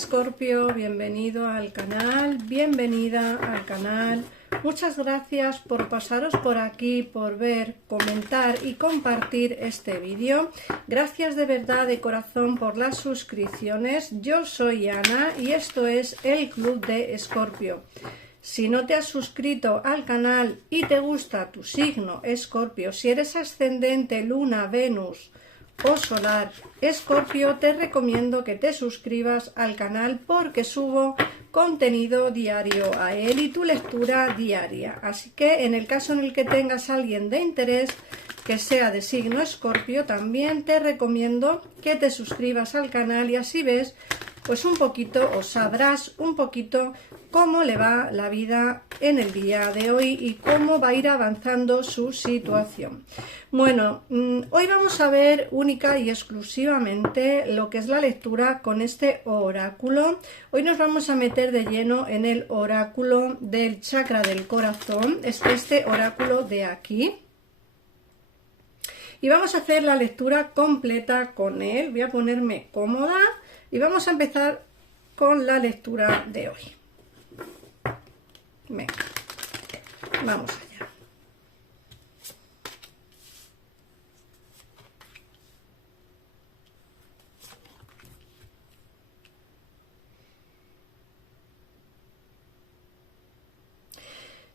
Escorpio, bienvenido al canal, bienvenida al canal. Muchas gracias por pasaros por aquí, por ver, comentar y compartir este vídeo. Gracias de verdad, de corazón, por las suscripciones. Yo soy Ana y esto es el Club de Escorpio. Si no te has suscrito al canal y te gusta tu signo Escorpio, si eres ascendente, luna, Venus o solar Escorpio, te recomiendo que te suscribas al canal porque subo contenido diario a él y tu lectura diaria. Así que en el caso en el que tengas a alguien de interés que sea de signo Escorpio, también te recomiendo que te suscribas al canal y así ves pues un poquito o sabrás un poquito cómo le va la vida en el día de hoy y cómo va a ir avanzando su situación. Bueno, hoy vamos a ver única y exclusivamente lo que es la lectura con este oráculo. Hoy nos vamos a meter de lleno en el oráculo del chakra del corazón, es este oráculo de aquí. Y vamos a hacer la lectura completa con él. Voy a ponerme cómoda y vamos a empezar con la lectura de hoy. Venga, vamos allá.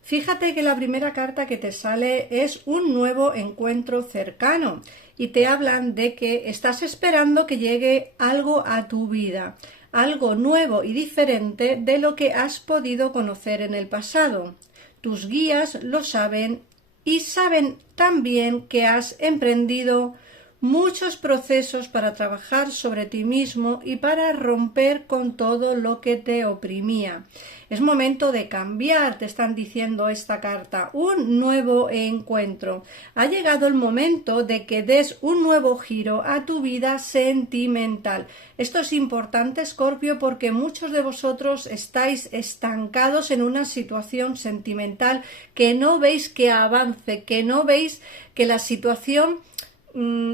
Fíjate que la primera carta que te sale es un nuevo encuentro cercano y te hablan de que estás esperando que llegue algo a tu vida, algo nuevo y diferente de lo que has podido conocer en el pasado. Tus guías lo saben y saben también que has emprendido muchos procesos para trabajar sobre ti mismo y para romper con todo lo que te oprimía. Es momento de cambiar, te están diciendo esta carta, un nuevo encuentro. Ha llegado el momento de que des un nuevo giro a tu vida sentimental. Esto es importante, Escorpio, porque muchos de vosotros estáis estancados en una situación sentimental que no veis que avance, que no veis que la situación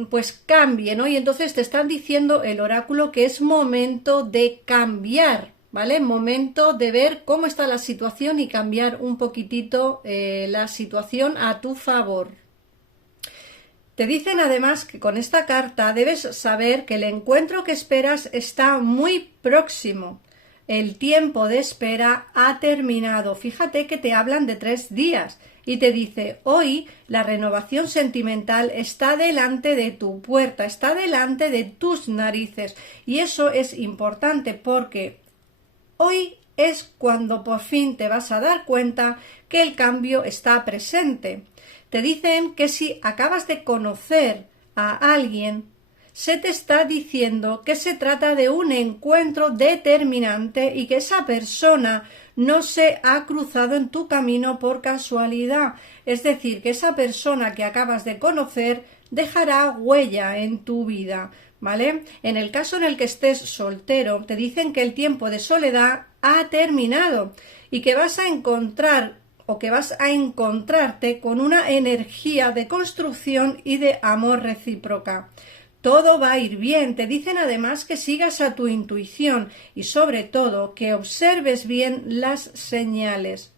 pues cambie, ¿no? Y entonces te están diciendo el oráculo que es momento de cambiar, ¿vale? Momento de ver cómo está la situación y cambiar un poquitito la situación a tu favor. Te dicen además que con esta carta debes saber que el encuentro que esperas está muy próximo. El tiempo de espera ha terminado. Fíjate que te hablan de 3 días. Y te dice, hoy la renovación sentimental está delante de tu puerta, está delante de tus narices. Y eso es importante porque hoy es cuando por fin te vas a dar cuenta que el cambio está presente. Te dicen que si acabas de conocer a alguien, se te está diciendo que se trata de un encuentro determinante y que esa persona no se ha cruzado en tu camino por casualidad. Es decir, que esa persona que acabas de conocer dejará huella en tu vida, ¿vale? En el caso en el que estés soltero, te dicen que el tiempo de soledad ha terminado y que vas a encontrar o que vas a encontrarte con una energía de construcción y de amor recíproca. Todo va a ir bien. Te dicen además que sigas a tu intuición y sobre todo que observes bien las señales,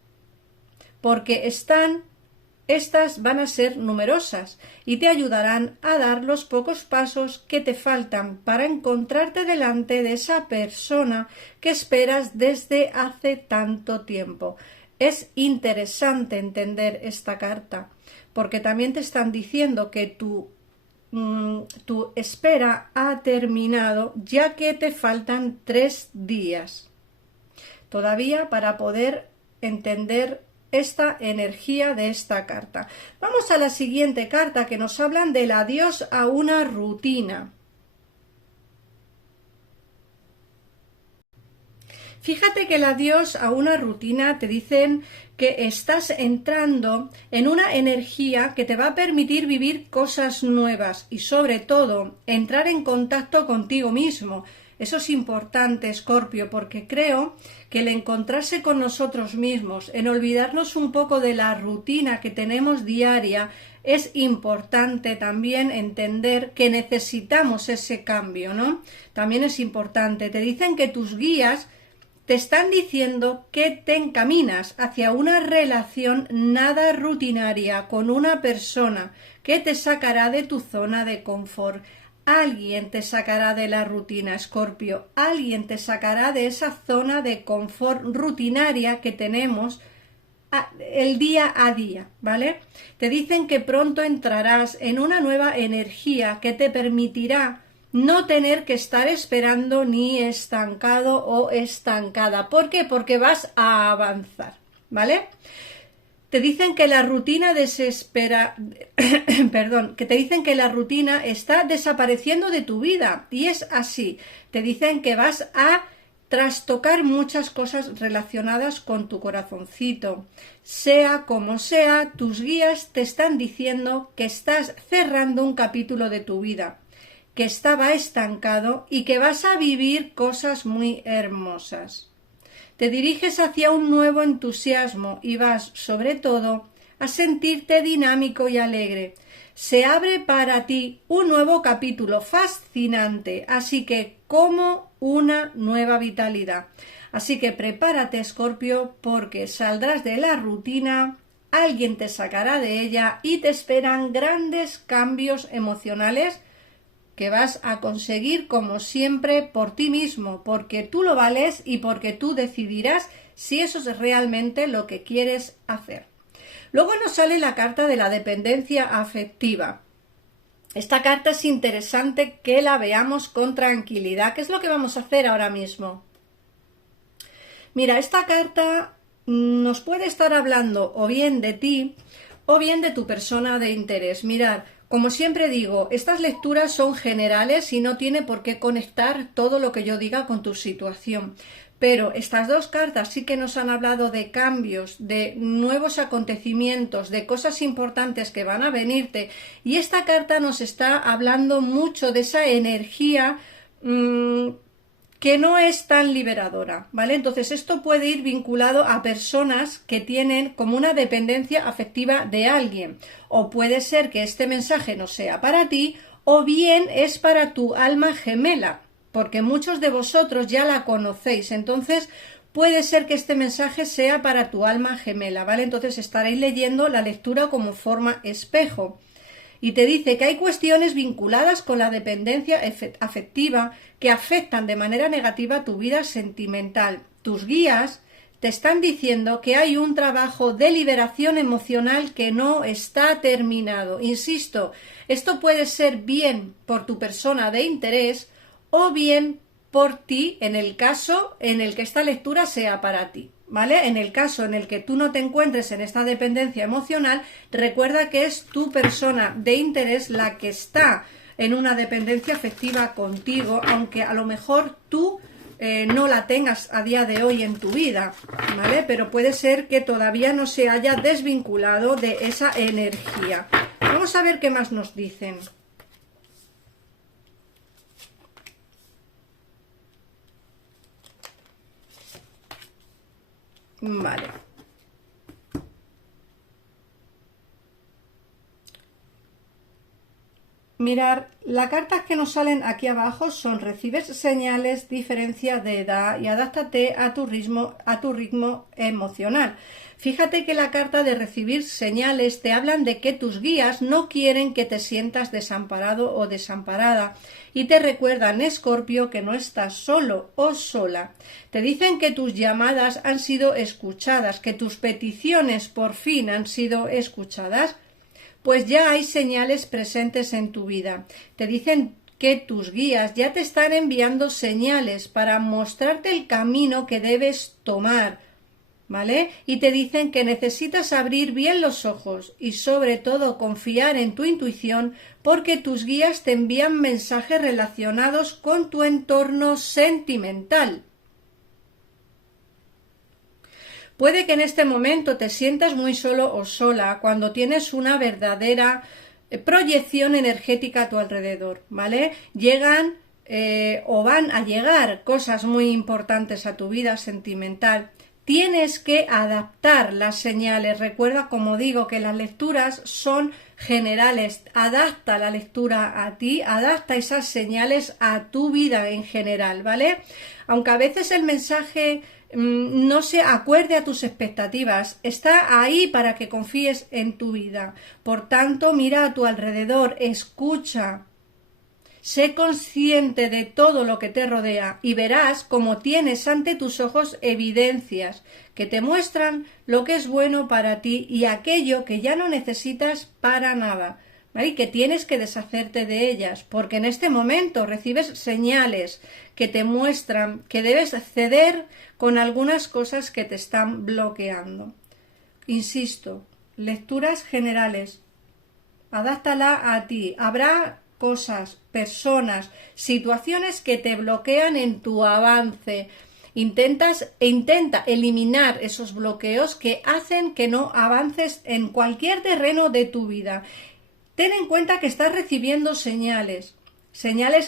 porque estas van a ser numerosas y te ayudarán a dar los pocos pasos que te faltan para encontrarte delante de esa persona que esperas desde hace tanto tiempo. Es interesante entender esta carta, porque también te están diciendo que tu espera ha terminado, ya que te faltan 3 días todavía para poder entender esta energía de esta carta. Vamos a la siguiente carta, que nos hablan del adiós a una rutina. Fíjate que el adiós a una rutina te dicen que estás entrando en una energía que te va a permitir vivir cosas nuevas y sobre todo entrar en contacto contigo mismo. Eso es importante, Escorpio, porque creo que el encontrarse con nosotros mismos, en olvidarnos un poco de la rutina que tenemos diaria, es importante también entender que necesitamos ese cambio, ¿no? También es importante. Te dicen que tus guías te están diciendo que te encaminas hacia una relación nada rutinaria con una persona que te sacará de tu zona de confort. Alguien te sacará de la rutina, Escorpio. Alguien te sacará de esa zona de confort rutinaria que tenemos el día a día, ¿vale? Te dicen que pronto entrarás en una nueva energía que te permitirá no tener que estar esperando ni estancado o estancada. ¿Por qué? Porque vas a avanzar, ¿vale? Te dicen que la rutina que te dicen que la rutina está desapareciendo de tu vida y es así. Te dicen que vas a trastocar muchas cosas relacionadas con tu corazoncito. Sea como sea, tus guías te están diciendo que estás cerrando un capítulo de tu vida, que estaba estancado y que vas a vivir cosas muy hermosas. Te diriges hacia un nuevo entusiasmo y vas, sobre todo, a sentirte dinámico y alegre. Se abre para ti un nuevo capítulo fascinante, así que como una nueva vitalidad. Así que prepárate, Escorpio, porque saldrás de la rutina, alguien te sacará de ella y te esperan grandes cambios emocionales que vas a conseguir como siempre por ti mismo, porque tú lo vales y porque tú decidirás si eso es realmente lo que quieres hacer. Luego nos sale la carta de la dependencia afectiva. Esta carta es interesante que la veamos con tranquilidad. ¿Qué es lo que vamos a hacer ahora mismo? Mira, esta carta nos puede estar hablando o bien de ti o bien de tu persona de interés. Mirad, como siempre digo, estas lecturas son generales y no tiene por qué conectar todo lo que yo diga con tu situación. Pero estas dos cartas sí que nos han hablado de cambios, de nuevos acontecimientos, de cosas importantes que van a venirte. Y esta carta nos está hablando mucho de esa energía que no es tan liberadora, ¿vale? Entonces esto puede ir vinculado a personas que tienen como una dependencia afectiva de alguien, o puede ser que este mensaje no sea para ti, o bien es para tu alma gemela, porque muchos de vosotros ya la conocéis, entonces puede ser que este mensaje sea para tu alma gemela, ¿vale? Entonces estaréis leyendo la lectura como forma espejo. Y te dice que hay cuestiones vinculadas con la dependencia afectiva que afectan de manera negativa tu vida sentimental. Tus guías te están diciendo que hay un trabajo de liberación emocional que no está terminado. Insisto, esto puede ser bien por tu persona de interés o bien por ti en el caso en el que esta lectura sea para ti. ¿Vale? En el caso en el que tú no te encuentres en esta dependencia emocional, recuerda que es tu persona de interés la que está en una dependencia afectiva contigo, aunque a lo mejor tú no la tengas a día de hoy en tu vida, ¿vale? Pero puede ser que todavía no se haya desvinculado de esa energía. Vamos a ver qué más nos dicen. Vale. Mirar, las cartas que nos salen aquí abajo son recibes señales, diferencia de edad y adáptate a tu ritmo emocional. Fíjate que la carta de recibir señales te hablan de que tus guías no quieren que te sientas desamparado o desamparada y te recuerdan, Escorpio, que no estás solo o sola. Te dicen que tus llamadas han sido escuchadas, que tus peticiones por fin han sido escuchadas, pues ya hay señales presentes en tu vida. Te dicen que tus guías ya te están enviando señales para mostrarte el camino que debes tomar, ¿vale? Y te dicen que necesitas abrir bien los ojos y sobre todo confiar en tu intuición porque tus guías te envían mensajes relacionados con tu entorno sentimental. Puede que en este momento te sientas muy solo o sola cuando tienes una verdadera proyección energética a tu alrededor, ¿vale? Llegan o van a llegar cosas muy importantes a tu vida sentimental, tienes que adaptar las señales. Recuerda, como digo, que las lecturas son generales. Adapta la lectura a ti, adapta esas señales a tu vida en general, ¿vale? Aunque a veces el mensaje no se acuerde a tus expectativas, está ahí para que confíes en tu vida. Por tanto, mira a tu alrededor, escucha. Sé consciente de todo lo que te rodea y verás cómo tienes ante tus ojos evidencias que te muestran lo que es bueno para ti y aquello que ya no necesitas para nada, ¿vale? Y que tienes que deshacerte de ellas, porque en este momento recibes señales que te muestran que debes ceder con algunas cosas que te están bloqueando. Insisto, lecturas generales. Adáptala a ti. Habrá cosas, personas, situaciones que te bloquean en tu avance. Intenta eliminar esos bloqueos que hacen que no avances en cualquier terreno de tu vida. Ten en cuenta que estás recibiendo señales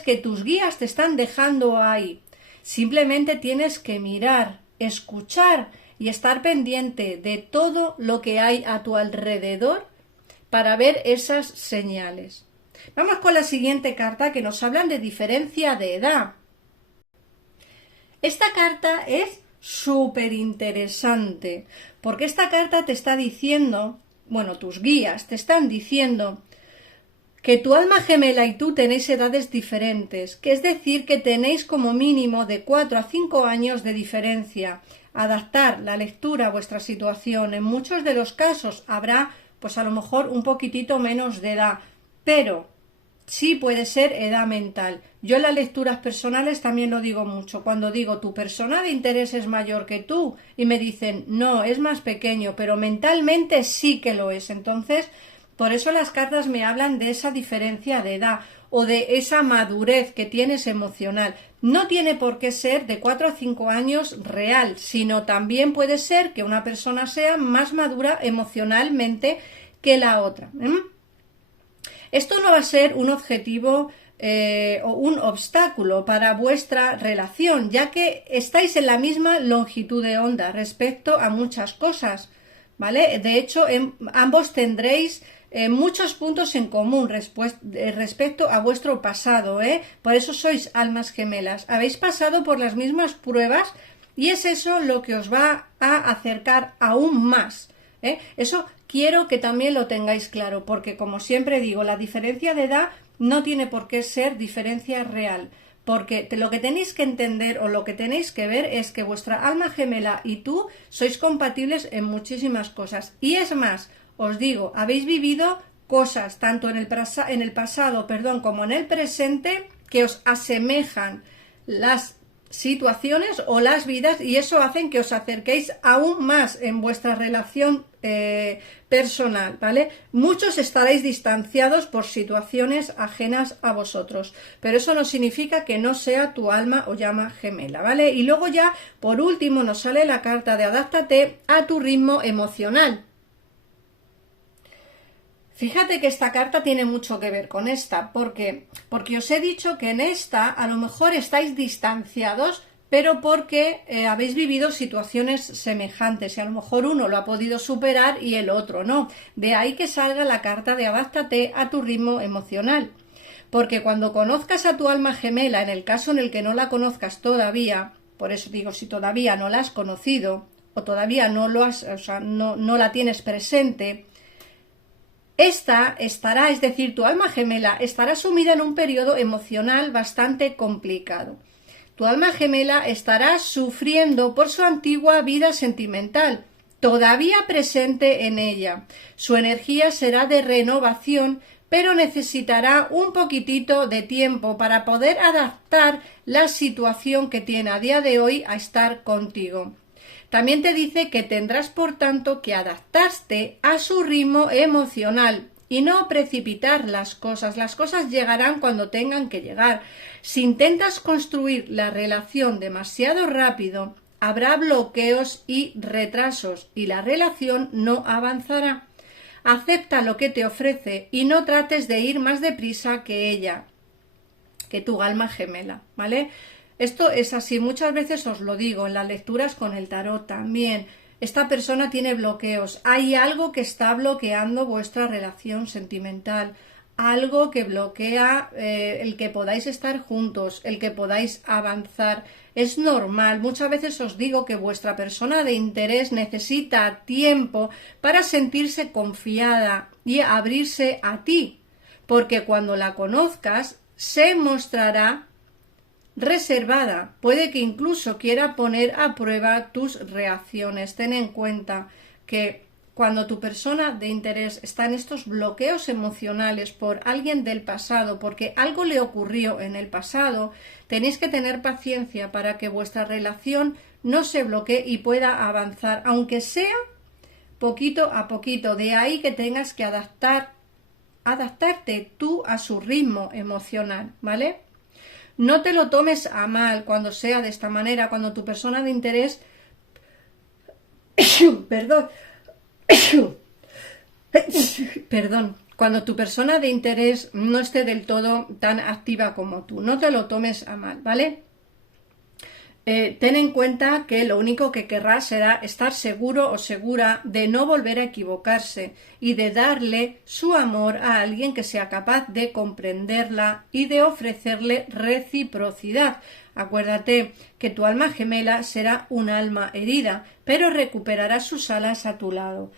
que tus guías te están dejando ahí. Simplemente tienes que mirar, escuchar y estar pendiente de todo lo que hay a tu alrededor para ver esas señales. Vamos con la siguiente carta, que nos hablan de diferencia de edad. Esta carta es súper interesante, porque esta carta te está diciendo, bueno, tus guías te están diciendo que tu alma gemela y tú tenéis edades diferentes, que es decir, que tenéis como mínimo de 4 a 5 años de diferencia. Adaptar la lectura a vuestra situación. En muchos de los casos habrá, pues a lo mejor un poquitito menos de edad, pero sí puede ser edad mental. Yo en las lecturas personales también lo digo mucho. Cuando digo tu persona de interés es mayor que tú y me dicen no, es más pequeño, pero mentalmente sí que lo es. Entonces, por eso las cartas me hablan de esa diferencia de edad o de esa madurez que tienes emocional. No tiene por qué ser de 4 a 5 años real, sino también puede ser que una persona sea más madura emocionalmente que la otra. Esto no va a ser un objetivo o un obstáculo para vuestra relación, ya que estáis en la misma longitud de onda respecto a muchas cosas, ¿vale? De hecho, ambos tendréis muchos puntos en común respecto a vuestro pasado, ¿eh? Por eso sois almas gemelas. Habéis pasado por las mismas pruebas y es eso lo que os va a acercar aún más, ¿eh? Eso quiero que también lo tengáis claro, porque como siempre digo, la diferencia de edad no tiene por qué ser diferencia real, porque lo que tenéis que entender o lo que tenéis que ver es que vuestra alma gemela y tú sois compatibles en muchísimas cosas. Y es más, os digo, habéis vivido cosas tanto en el pasado, como en el presente, que os asemejan las situaciones o las vidas, y eso hace que os acerquéis aún más en vuestra relación personal, ¿vale? Muchos estaréis distanciados por situaciones ajenas a vosotros, pero eso no significa que no sea tu alma o llama gemela, ¿vale? Y luego ya, por último, nos sale la carta de adáptate a tu ritmo emocional. Fíjate que esta carta tiene mucho que ver con esta, porque os he dicho que en esta a lo mejor estáis distanciados, pero porque habéis vivido situaciones semejantes y a lo mejor uno lo ha podido superar y el otro no. De ahí que salga la carta de adáptate a tu ritmo emocional, porque cuando conozcas a tu alma gemela, en el caso en el que no la conozcas todavía, por eso digo, si todavía no la has conocido o todavía no la tienes presente, esta estará, es decir, tu alma gemela estará sumida en un periodo emocional bastante complicado. Tu alma gemela estará sufriendo por su antigua vida sentimental, todavía presente en ella. Su energía será de renovación, pero necesitará un poquitito de tiempo para poder adaptar la situación que tiene a día de hoy a estar contigo. También te dice que tendrás, por tanto, que adaptarte a su ritmo emocional y no precipitar las cosas. Las cosas llegarán cuando tengan que llegar. Si intentas construir la relación demasiado rápido, habrá bloqueos y retrasos y la relación no avanzará. Acepta lo que te ofrece y no trates de ir más deprisa que ella. que tu alma gemela, ¿vale? Esto es así, muchas veces os lo digo, en las lecturas con el tarot también. Esta persona tiene bloqueos, hay algo que está bloqueando vuestra relación sentimental, algo que bloquea el que podáis estar juntos, el que podáis avanzar. Es normal, muchas veces os digo que vuestra persona de interés necesita tiempo para sentirse confiada y abrirse a ti, porque cuando la conozcas se mostrará reservada, puede que incluso quiera poner a prueba tus reacciones. Ten en cuenta que cuando tu persona de interés está en estos bloqueos emocionales por alguien del pasado, porque algo le ocurrió en el pasado, tenéis que tener paciencia para que vuestra relación no se bloquee y pueda avanzar, aunque sea poquito a poquito. De ahí que tengas que adaptarte tú a su ritmo emocional, ¿vale? No te lo tomes a mal cuando sea de esta manera, cuando tu persona de interés perdón cuando tu persona de interés no esté del todo tan activa como tú. No te lo tomes a mal, ¿vale? Ten en cuenta que lo único que querrá será estar seguro o segura de no volver a equivocarse y de darle su amor a alguien que sea capaz de comprenderla y de ofrecerle reciprocidad. Acuérdate que tu alma gemela será un alma herida, pero recuperará sus alas a tu lado.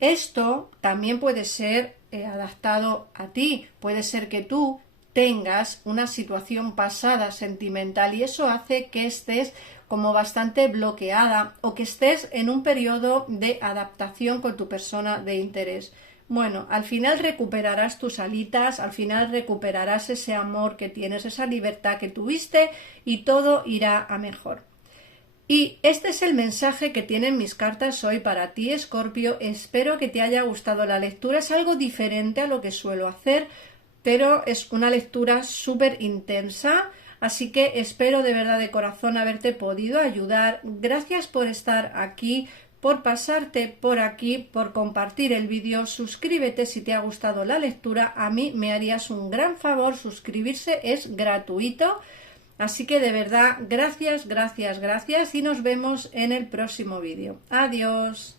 Esto también puede ser adaptado a ti. Puede ser que tú tengas una situación pasada sentimental y eso hace que estés como bastante bloqueada o que estés en un periodo de adaptación con tu persona de interés. Bueno, al final recuperarás tus alitas, al final recuperarás ese amor que tienes, esa libertad que tuviste y todo irá a mejor. Y este es el mensaje que tienen mis cartas hoy para ti, Escorpio. Espero que te haya gustado la lectura. Es algo diferente a lo que suelo hacer, pero es una lectura súper intensa, así que espero de verdad de corazón haberte podido ayudar. Gracias por estar aquí, por pasarte por aquí, por compartir el vídeo. Suscríbete si te ha gustado la lectura, a mí me harías un gran favor. Suscribirse es gratuito, así que de verdad gracias, gracias, gracias y nos vemos en el próximo vídeo. Adiós.